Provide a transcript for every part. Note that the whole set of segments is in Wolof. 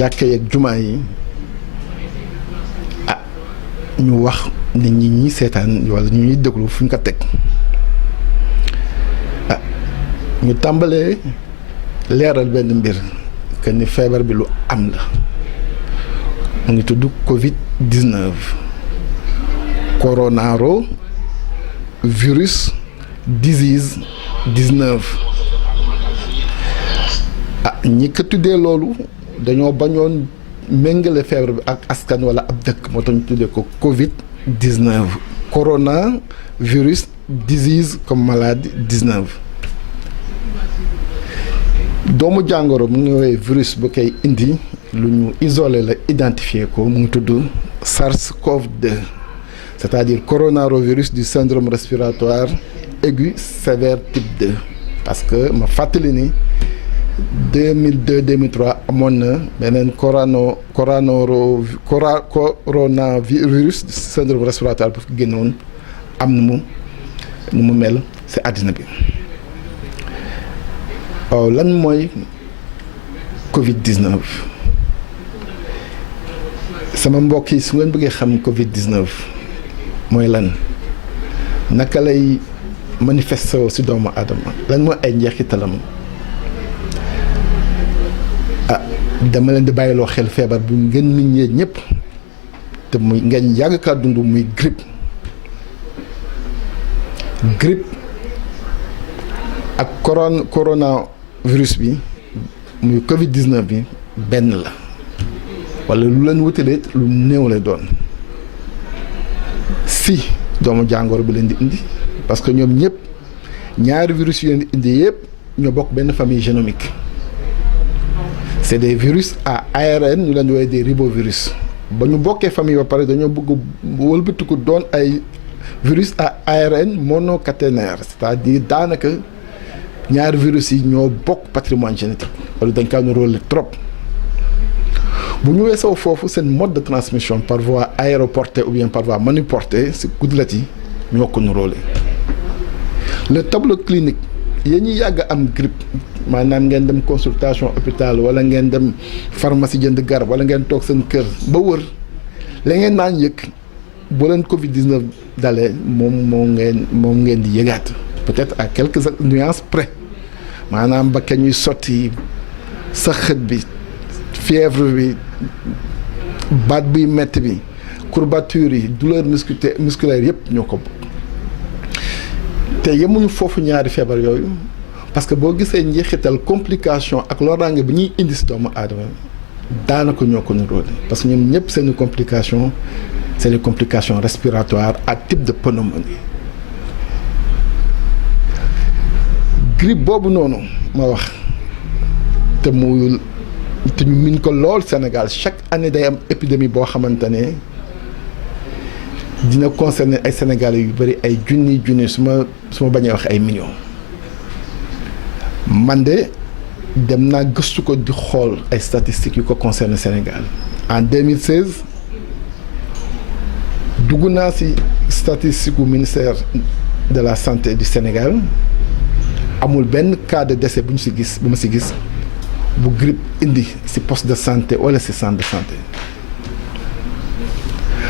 jàkka yeeg jumaa yi ñu wax nit ñi ñuy seetaan wala ñu ñuy déglu fu ñu ko teg ñu tàmbalee leeral benn mbir que ni feebar bi lu am la mu ngi tudd Covid-19 coronavirus disease 19 ñi ko tuddee loolu dañoo bañoon méngale feebar bi ak askan wala ab dëkk moo tax ñu tuddee ko Covid-19 coronavirus disease comme maladie 19 doomu jàngoro mu ngi woowee virus bu koy indi lu ñu isolé la identifié ko mu ngi tudd SARS-CoV-2 c'est-à-dire coronavirus du syndrome respiratoire aigu sévère type 2 parce que ma fàttali ni 2002-2003 amoon na beneen coronavirus du syndrome respiratoire bu fi génnoon am nu mu mel ci àddina bi waaw lan mooy Covid-19 sama mbokk yi su ngeen bëggee xam Covid-19 mooy lan naka lay manifesté ci doomu aadama lan mooy ay njeexitalam dama leen di bàyyiloo xel feebar bu ngeen nit ñee ñëpp te muy ngeen yàgg kaa dund muy grippe ak coronavirus bi muy Covid-19 bi benn la wala lu leen wutalee lu néew lay doon si doomu jàngoro bi leen di indi parce que ñoom ñëpp ñaari virus yu leen di indi yëpp ñoo bokk benn famille génomique c'est des virus à ARN ñu leen di woowee des ribovirus ba ñu bokkee famille ba pare dañoo bëgg wëlbatiku doon ay virus à ARN monocaténaire c'est-à-dire daanaka ñaari virus yi ñoo bokk patrimoine génétique wala dañ kaa nuróole trop bu ñu weesoo foofu seen mode de transmission par voie aéroportée ou bien par voie manuportée si kuddulat yi ñoo ko nuróole le tableau clinique yéen ñi yàgg am grippe maanaam ngeen dem consultation hôpital wala ngeen dem pharmacie jënd garab wala ngeen toog seen kër ba wër la ngeen naan yëg boo leen Covid-19 dalee moom ngeen di yëgaat peut-être à quelques nuances près maanaam ba ka ñuy sotti sa xët bi fièvre bi baat buy metti bi courbature yi douleur musculaire yëpp ñoo ko bokk te yemuñu foofu ñaari feebar yooyu parce que boo gisee njeexital complication ak loraange bi ñuy indi si doomu aadama daanaka ñoo ko niróole parce que ñoom ñëpp seeni complication c'est des complications respiratoires à type de pneumonie grippe boobu noonu ma wax te ñu min ko lool Sénégal chaque année day am épidémie boo xamante ne dina concerner ay Sénégalais yu bëri ay junni su ma bañee wax ay millions man de dem naa gëstu ko di xool ay statistiques yu ko concerner Sénégal en 2016 dugg naa ci statistique u ministère de la santé du Sénégal amul benn cas de décès bu ma ci gis bu grippe indi ci poste de santé wala ci centre de santé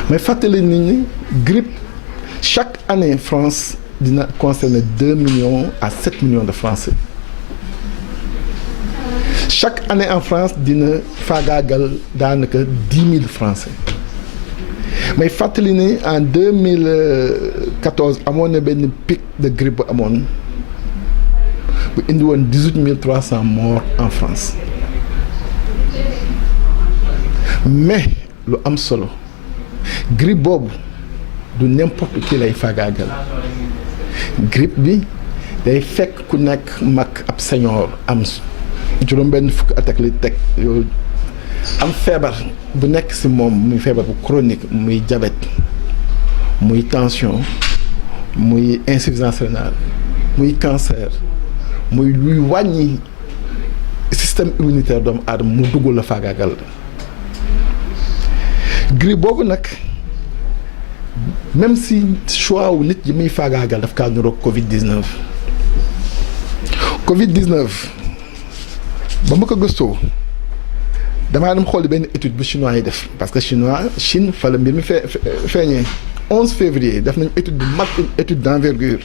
mais fàttali nit ñi grippe chaque année France dina concerner 2 millions à 7 millions de Français chaque année en France dina faagaagal daanaka 10 000 Français mais fàttali ni en 2014 amoon na benn pic de grippe bu amoon bu indi woon 18 300 morts en France mais lu am solo grippe boobu du n'importe qui lay faagaagal grippe bi day fekk ku nekk mag ab senior am juróom-benn fukk at ak li teg yooyu am feebar bu nekk ci moom muy feebar bu chronique muy diabète muy tension muy insuffisance rénale muy cancer muy luy wàññi système immunitaire doomu aadama mu dugg la faagaagal grippe boobu nag même si choix wu nit yi muy faagaagal daf kaa niroog Covid-19 ba ma ko gëstoo damaa dem xooli benn étude bu chinois yi def parce que Chine fa la mbir mi feeñee 11 février def nañu étude bu mag, une étude d'envergure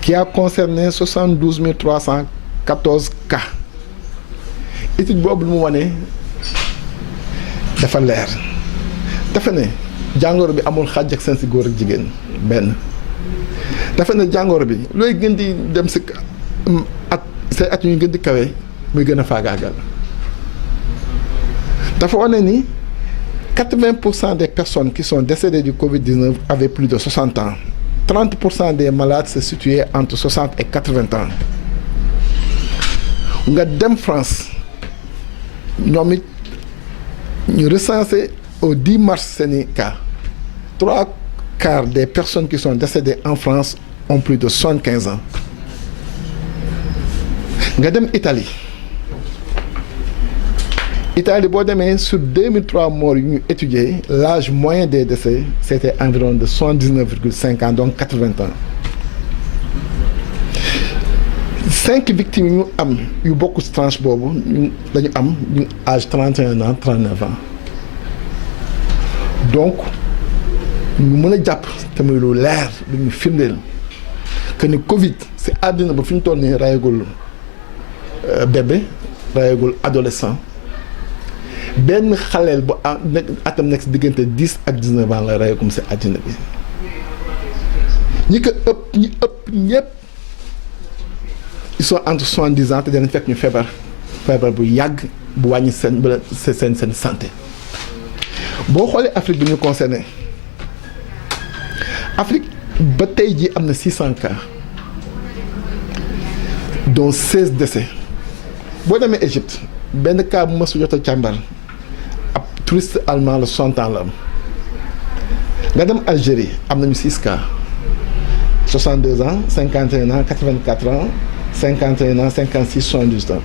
qui a concerné 72 314 cas. Étude boobu lu mu wane dafa leer dafa ne jàngoro bi amul xàjj ak seen si góor ak jigéen benn dafa ne jàngoro bi looy gën di dem si at say at yu gën di kawe muy gën a faagaagal dafa wane ni 80% des personnes qui sont décédées du Covid-19 avaient plus de 60 ans. 30% des malades se situaient entre 60 et 80 ans. Nga dem France ñoom it ñu recensé au 10 mars seeni cas 3/4 des personnes qui sont décédées en France ont plus de 75 ans. Nga dem Italie boo demee sur 2003 morts yu ñu étudié l'âge moyen des décès c'était environ de 79,5 ans donc 80 ans. 5 victimes yu ñu am yu bokk ci tranche boobu dañu am ñu âge 31 ans 39 ans donc ñu mën a jàpp te muy lu leer lu ñu firndeel que ni Covid ci àddina ba fi ñu toll nii rayagul bébé rayagul adolescent benn xaleel bu atam nekk si diggante 10 ak 19 ans la rayagum ci àddina bi ñi ëpp ñëpp ils sont entre 70 ans te danañ fekk ñu feebar bu yàgg bu wàññi seen santé boo xoolee Afrique bi ñu concerné Afrique ba tey jii am na 600 cas dont 16 décès boo demee Égypte benn cas bu ma su jot a càmbar ab touriste allemand la 60 ans la am nga dem Algérie am nañu 6 cas 62 ans 51 ans 84 ans 51 ans 56 78 ans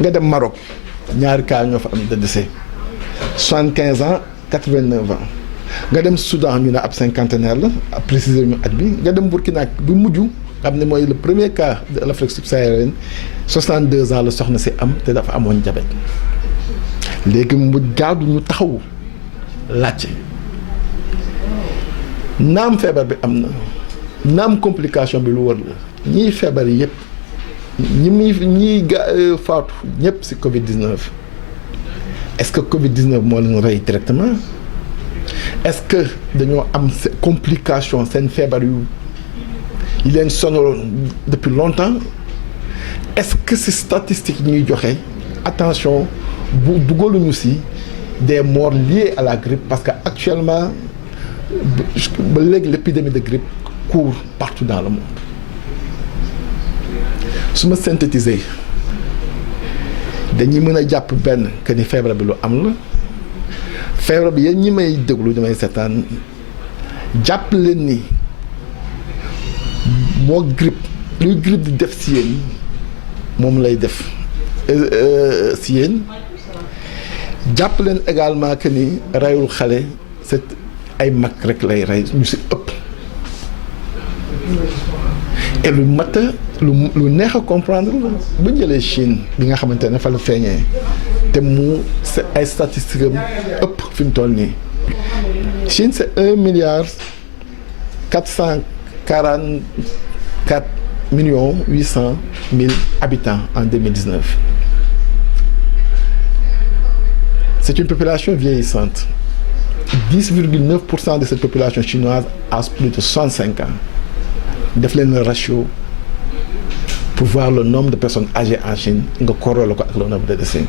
nga dem Maroc ñaari cas ñoo fa am de décès 75 ans 89 ans nga dem Soudan ñu ne ab cinquantenaire la ab préciser ñu at bi nga dem Burkina bi mujj xam ne mooy le premier cas de l'Afrique subsaharienne 62 ans la soxna si am te dafa amoon diabète léegi mu jaadu ñu taxawu laajte naam feebar bi am na naam complication bi lu wër la ñiy feebar yëpp ñi faatu ñëpp ci Covid-19 est-ce que Covid-19 moo leen rey directement est-ce que dañoo am complication seen feebar yu leen sonaloon depuis longtemps est-ce que ci statistiques ñuy joxe attention bu dugaluñu ci des morts liées à la grippe parce que actuellement ba léegi l'épidémie de grippe court partout dans le monde su ma synthétiser dañuy mën a jàpp benn que ni feebar bi lu am la feebar bi yéen ñi may déglu damay seetaan jàpp leen ni moo grippe luy grippe di def ci yéen moom lay def ci yéen jàpp leen également que ni reyul xale c'est ay mag rek lay rey ñu ci ëpp et lu mat lu neex a comprendre la bu jëlee Chine bi nga xamante ne fa la feeñee te mu c'est ay statistiques am ëpp fi mu toll nii Chine c'est 1,444,800,000 habitants en 2019. C'est une population vieillissante. 10,9% de cette population chinoise a plus de 65 ans. Def leen le ratio pour voir le nombre de personnes âgées en Chine nga corrélé ko ak le nombre de décès.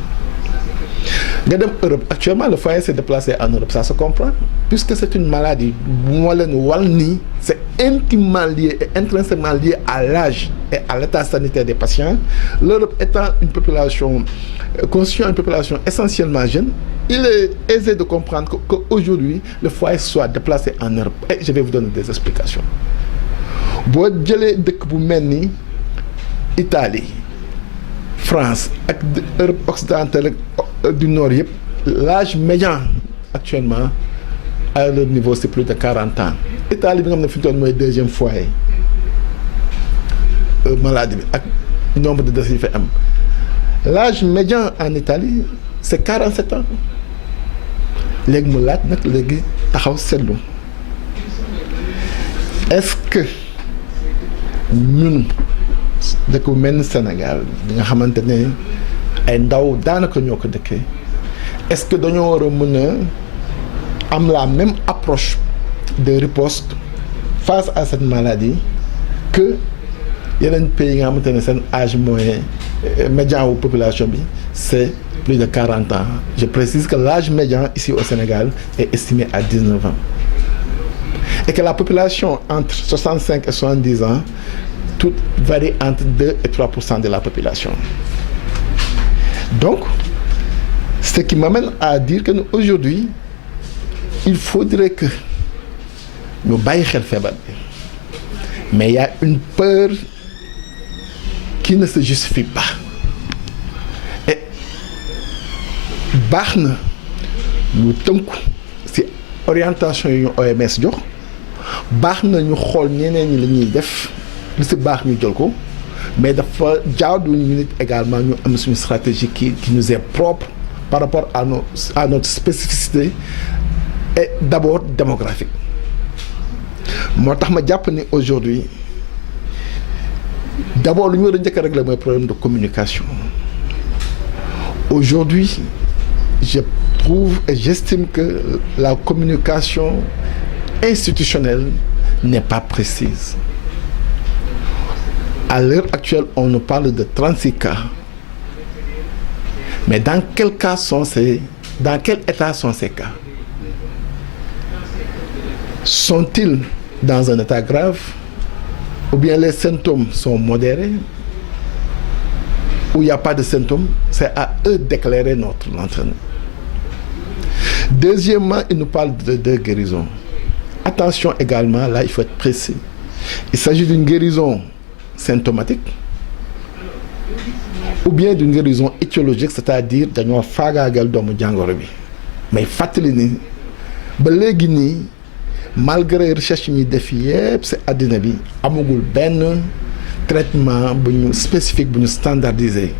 Nga dem Europe actuellement le foyer s'est déplacé en Europe ça se comprend puisque c'est une maladie bu ma leen wal nii c'est intimement lié et intrinsèquement lié à l'âge et à l'état sanitaire des patients. L'Europe étant une population constituant une population essentiellement jeune, il est aisé de comprendre qu'aujourd'hui le foyer soit déplacé en Europe et je vais vous donner des explications. Boo jëlee dëkk bu mel ni Italie France ak Europe occidentale du nord yëpp l'âge médian actuellement à leur niveau c'est plus de 40 ans. Italie bi nga xam ne fi ñu toll mooy deuxième foyer maladie bi ak nombre de décès yi fa am l'âge médian en Italie c'est 47 ans léegi mu laaj nag léegi taxaw seetlu est-ce que ñun dëkk bu mel ni Sénégal bi nga xamante ne ay ndaw daanaka ñoo ko dëkkee est-ce que dañoo war a mën a am la même approche de riposte face à cette maladie que yeneen pays yi nga xamante ne seen âge moyen médian wu population bi c'est plus de 40 ans. Je précise que l'âge médian ici au Sénégal est estimé à 19 ans. Et que la population entre 65 et 70 ans, tout varie entre 2 et 3% de la population. Donc, ce qui m'amène à dire que nous, aujourd'hui, il faudrait que nous baillons feebar bi. Mais il y a une peur qui ne se justifie pas. baax na ñu tënku ci orientation yu ñu OMS jox baax na ñu xool ñeneen ñi la ñuy def lu ci baax ñu jël ko mais dafa jaadu ñu nit également ñu am suñu stratégie qui nous est propre par rapport à notre spécificité et d'abord démographique moo tax ma jàpp ni aujourd'hui d'abord lu ñu war a njëkk a régler mooy problème de communication aujourd'hui je trouve et j'estime que la communication institutionnelle n'est pas précise. À l'heure actuelle, on nous parle de 36 cas. Mais dans quel état sont ces cas? Sont-ils dans un état grave? Ou bien les symptômes sont modérés? Ou il n'y a pas de symptômes? C'est à eux d'éclairer notre lanterne. Deuxièmement, il nous parle de deux guérisons. Attention également, là, il faut être précis. Il s'agit d'une guérison symptomatique ou bien d'une guérison étiologique, c'est-à-dire dañoo faagaagal doomu jàngoro bi. Mais fàttali ni ba léegi nii malgré recherche yi ñuy def yépp ci àddina bi amagul benn traitement bu ñu spécifique bu ñu standardisé.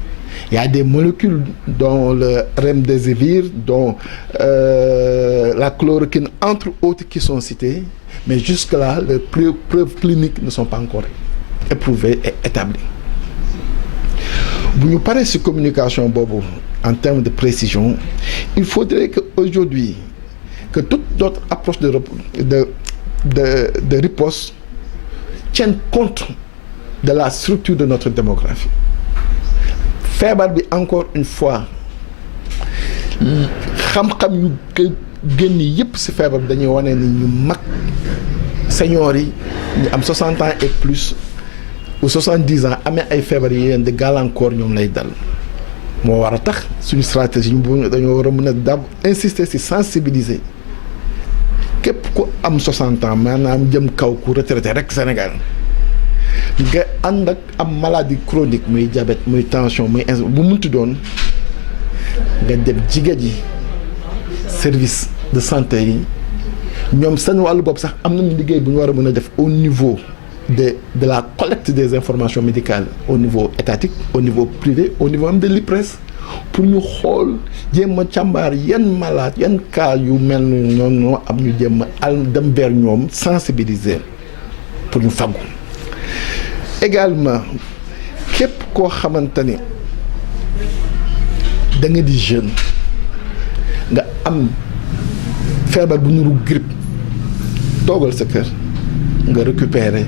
Il y a des molécules dont le remdesivir, dont la chloroquine, entre autres, qui sont citées, mais jusque-là, les preuves cliniques ne sont pas encore éprouvées et établies. Bu ñu paree ci communication boobu en termes de précision, il faudrait qu'aujourd'hui, que toute notre approche de riposte tienne compte de la structure de notre démographie. Feebar bi encore une fois xam-xam yu génn yëpp ci feebar bi dañuy wane ni ñu mag seniors yi ñu am 60 ans et plus ou 70 ans amee ay feebar yi leen di gàllankoor ñoom lay dal moo war a tax suñu stratégie dañoo war a mën a dab insister ci sensibiliser képp ku am 60 ans maanaam jëm kaw ku retraité rek Sénégal nga ànd ak am maladie chronique muy diabète muy tension muy bu munti doon nga dem jigéen ji service de santé yi ñoom seen wàllu bopp sax am nañu liggéey bu ñu war a mën a def au niveau de la collecte des informations médicales au niveau étatique au niveau privé au niveau même de l'IPRES pour ñu xool jéem a càmbar yan malade yan cas yu mel noonu ñoo am ñu jéem a dem vers ñoom sensibiliser pour ñu faggu. Également képp koo xamante ni da nga di jeune nga am feebar bu nuru grippe toogal sa kër nga récupérer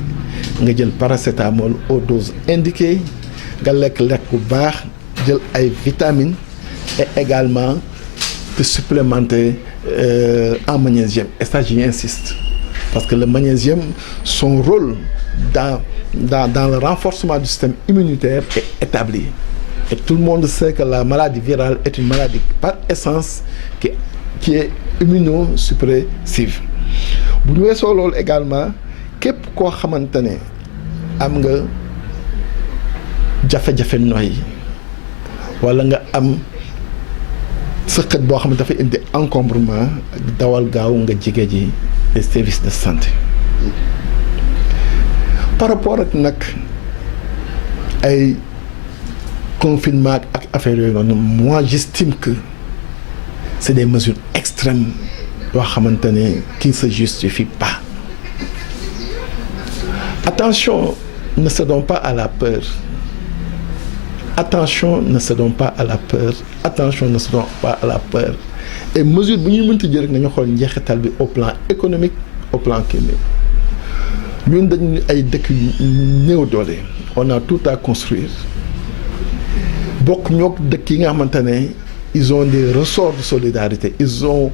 nga jël paracétamol aux doses indiquées nga lekk bu baax jël ay vitamines et également te supplémenter en magnésium. Et ça j'y insiste parce que le magnésium, son rôle dans le renforcement du système immunitaire est établi. Et tout le monde sait que la maladie virale est une maladie par essence qui est immunosuppressive. Bu ñu weesoo loolu également képp koo xamante ne am nga jafe-jafe noyyi wala nga am sëqët boo xam ne dafa indi encombrement dawal gaaw nga jege ji les services de santé. Par rapport ak nag ay confinement ak affaire yooyu noonu moi j'estime que c'est des mesures extrêmes yoo xamante ne qui ne se justifient pas. Attention, ne cédons pas à la peur. Attention, ne cédons pas à la peur. Attention, ne cédons pas à la peur. Et mesure bu ñuy mënti jël rek nañu xool njeexital bi au plan économique, au plan climatique. Ñun dañu ay dëkk yu néew doole. On a tout à construire. Bokk ñook dëkk yi nga xamante ne ils ont des ressorts de solidarité. Ils ont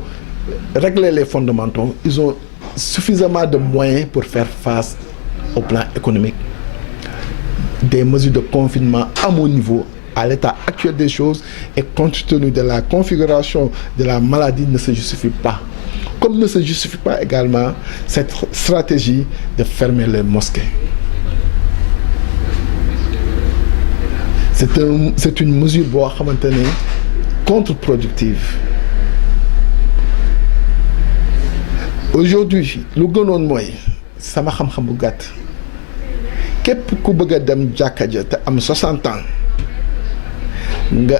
réglé les fondamentaux. Ils ont suffisamment de moyens pour faire face au plan économique. Des mesures de confinement à mon niveau, à l'état actuel des choses et compte tenu de la configuration de la maladie ne se justifie pas. Comme ne se justifie pas également cette stratégie de fermer les mosquées. C'est une mesure boo xamante ne contre-productive. Aujourd'hui lu gënoon mooy sama xam-xam bu gàtt képp ku bëgg a dem jàkka ja te am 60 ans nga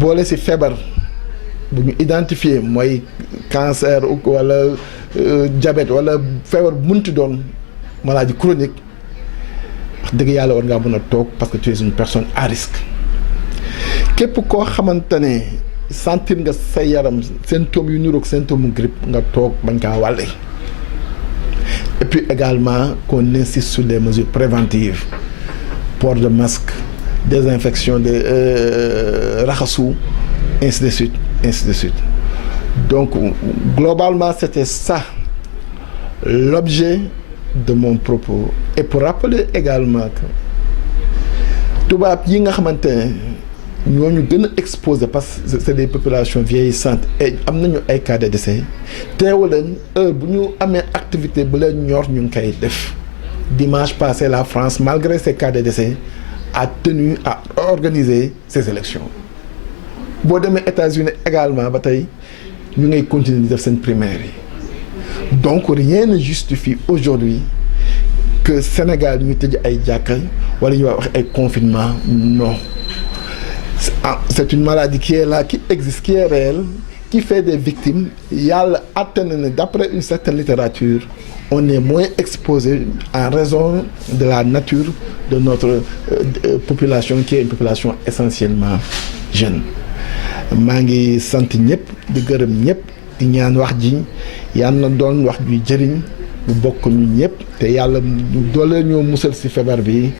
boole ci feebar bu ñu identifier mooy cancer wala diabète wala feebar bu munti doon maladie chronique wax dëgg yàlla war ngaa mën a toog parce que tu es une personne à risque. Képp koo xamante ne sentir nga sa yaram symptômes yu niroog symptôme grippe nga toog bañ kaa wàlle. Et puis également qu'on insiste sur des mesures préventives, port de masque, désinfection de raxasu, ainsi de suite, ainsi de suite. Donc globalement c'était ça l'objet de mon propos. Et pour rappeler également que tubaab yi nga xamante ne ñooñu gën a exposé parce que c'est des populations vieillissantes et am nañu ay cas de décès teewu leen heure bu ñu amee activité bu leen ñor ñu ngi koy def. Dimanche passé la France malgré ces cas de décès a tenu à organiser ces élections. Boo demee États-Unis également ba tey ñu ngay continuer di def seen primaire yi. Donc rien ne justifie aujourd'hui que Sénégal ñu tëj ay jàkka wala ñu wax ay confinement. Non. C'est une maladie qui est là, qui existe, qui est réelle, qui fait des victimes. Yàlla àtte na ne d'après une certaine littérature, on est moins exposé en raison de la nature de notre population qui est une population essentiellement jeune. Maa ngi sant ñëpp di gërëm ñëpp di ñaan wax ji yàlla na doon wax ju jëriñ bu bokk ñu ñëpp te yàlla doole ñoo musal ci feebar bi.